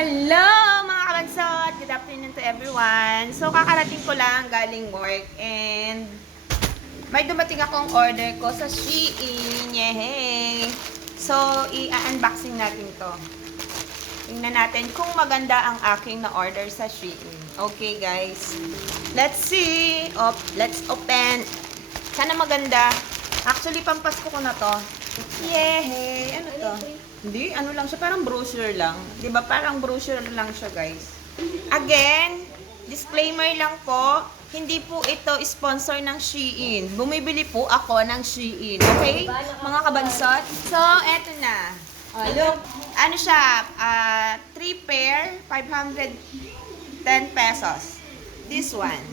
Hello mga kabansot! Good afternoon to everyone. So kakarating ko lang galing work and may dumating akong order ko sa Shein. Yehey! So i-unboxing natin to. Tingnan natin kung maganda ang aking na-order sa Shein. Okay guys. Let's see. Let's open. Sana maganda. Actually pampasko ko na to. Yehey! Ano to? Hindi, ano lang siya, parang brochure lang. 'Di ba? Parang brochure lang siya, guys. Again, disclaimer lang po, hindi po ito sponsor ng Shein. Bumibili po ako ng Shein. Okay? Mga kabansot. So, eto na. Oh, look. Ano siya? 3 pair, 510 pesos. This one.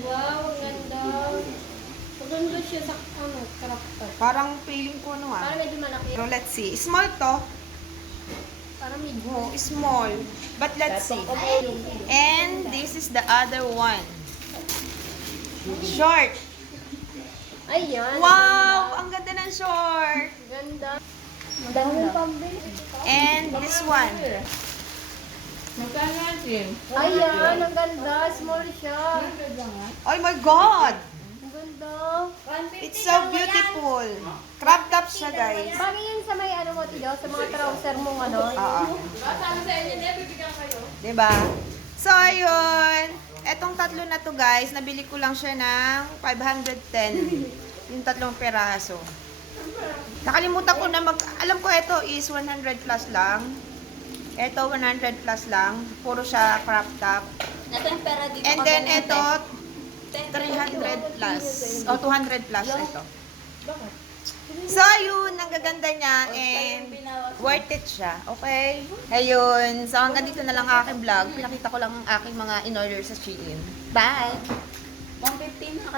Wow, ang ganda. Maganda siya sa karakter. Parang feeling ko ano Parang medyo malaki. Pero let's see. Small to. Parang medyo. Oh, small. But let's see. And this is the other one. Short. Ayan. Wow! Ang ganda ng short. Ganda. Maganda. And this one. Magkano natin? Ayan, ang ganda. Small siya. Oh my God! Ang ganda. It's so beautiful. Crop top siya, guys. Bagay yan sa may ano mo, Tiyo, sa mga trouser mong ano. Oo. Sabi sa inyo, hindi, bibigyan kayo. Diba? So, ayun. Etong tatlo na to, guys. Nabili ko lang siya ng 510. Yung tatlong peraso. Nakalimutan ko na alam ko ito is 100 plus lang. Ito 100 plus lang. Puro siya crop top. And then ito 300 plus. O 200 plus ito. So ayun, ang gaganda niya and worth it siya. Okay? Ayun. So hanggang dito na lang aking vlog. Pinakita ko lang ang aking mga in-order sa Shein. Bye! 115